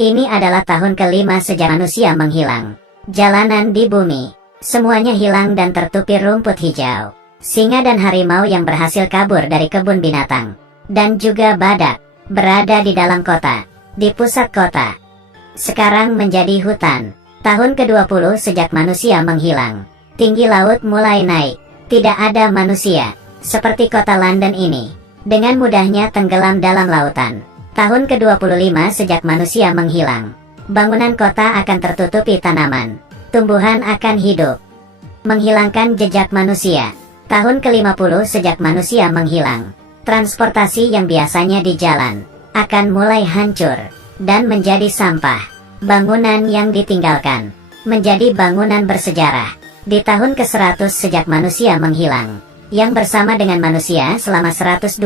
Ini adalah tahun kelima sejak manusia menghilang. Jalanan di bumi, semuanya hilang dan tertutupi rumput hijau. Singa dan harimau yang berhasil kabur dari kebun binatang, dan juga badak, berada di dalam kota, di pusat kota. Sekarang menjadi hutan. Tahun ke-20 sejak manusia menghilang. Tinggi laut mulai naik. Tidak ada manusia, seperti kota London ini, dengan mudahnya tenggelam dalam lautan. Tahun ke-25 sejak manusia menghilang. Bangunan kota akan tertutupi tanaman. Tumbuhan akan hidup. Menghilangkan jejak manusia. Tahun ke-50 sejak manusia menghilang. Transportasi yang biasanya di jalan akan mulai hancur dan menjadi sampah. Bangunan yang ditinggalkan menjadi bangunan bersejarah. Di tahun ke-100 sejak manusia menghilang, yang bersama dengan manusia selama 125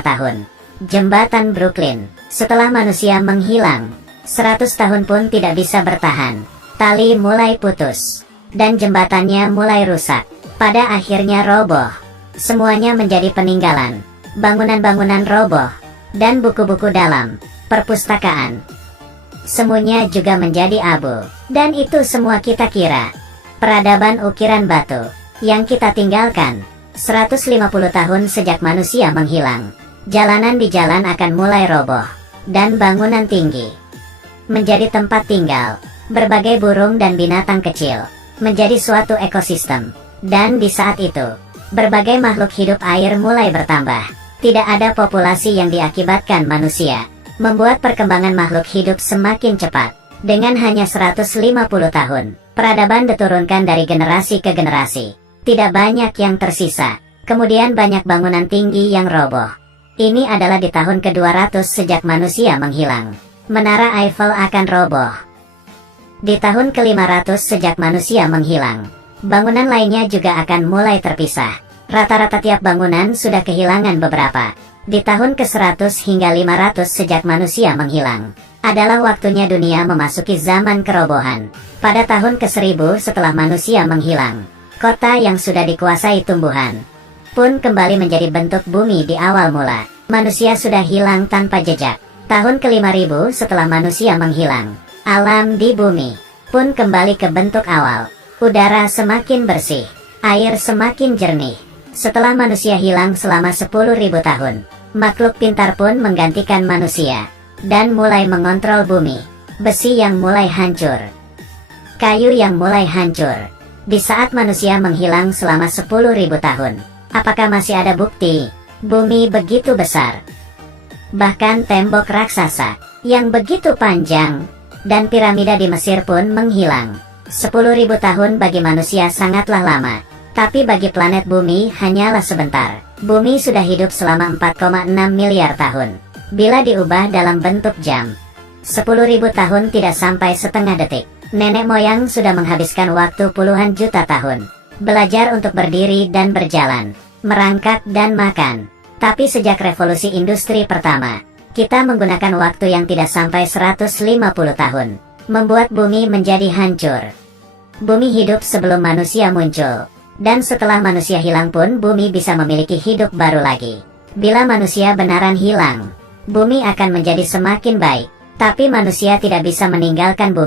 tahun. Jembatan Brooklyn, setelah manusia menghilang, 100 tahun pun tidak bisa bertahan. Tali mulai putus, dan jembatannya mulai rusak. Pada akhirnya roboh. Semuanya menjadi peninggalan. Bangunan-bangunan roboh, dan buku-buku dalam perpustakaan. Semuanya juga menjadi abu. Dan itu semua kita kira peradaban ukiran batu yang kita tinggalkan. 150 tahun sejak manusia menghilang. Jalanan di jalan akan mulai roboh, dan bangunan tinggi menjadi tempat tinggal berbagai burung dan binatang kecil, menjadi suatu ekosistem. Dan di saat itu, berbagai makhluk hidup air mulai bertambah. Tidak ada populasi yang diakibatkan manusia, membuat perkembangan makhluk hidup semakin cepat. Dengan hanya 150 tahun, peradaban diturunkan dari generasi ke generasi. Tidak banyak yang tersisa. Kemudian banyak bangunan tinggi yang roboh. Ini adalah di tahun ke-200 sejak manusia menghilang. Menara Eiffel akan roboh. Di tahun ke-500 sejak manusia menghilang. Bangunan lainnya juga akan mulai terpisah. Rata-rata tiap bangunan sudah kehilangan beberapa. Di tahun ke-100 hingga 500 sejak manusia menghilang, adalah waktunya dunia memasuki zaman kerobohan. Pada tahun ke-1000 setelah manusia menghilang, kota yang sudah dikuasai tumbuhan pun kembali menjadi bentuk bumi di awal mula. Manusia sudah hilang tanpa jejak. Tahun ke-5000 setelah manusia menghilang, alam di bumi pun kembali ke bentuk awal. Udara semakin bersih, air semakin jernih. Setelah manusia hilang selama 10.000 tahun, makhluk pintar pun menggantikan manusia dan mulai mengontrol bumi. Besi yang mulai hancur, kayu yang mulai hancur. Di saat manusia menghilang selama 10.000 tahun, apakah masih ada bukti bumi begitu besar? Bahkan tembok raksasa yang begitu panjang dan piramida di Mesir pun menghilang. 10.000 tahun bagi manusia sangatlah lama, tapi bagi planet bumi hanyalah sebentar. Bumi sudah hidup selama 4,6 miliar tahun. Bila diubah dalam bentuk jam, 10.000 tahun tidak sampai setengah detik. Nenek moyang sudah menghabiskan waktu puluhan juta tahun belajar untuk berdiri dan berjalan, merangkak dan makan. Tapi sejak revolusi industri pertama, kita menggunakan waktu yang tidak sampai 150 tahun, membuat bumi menjadi hancur. Bumi hidup sebelum manusia muncul, dan setelah manusia hilang pun bumi bisa memiliki hidup baru lagi. Bila manusia benaran hilang, bumi akan menjadi semakin baik, tapi manusia tidak bisa meninggalkan bumi.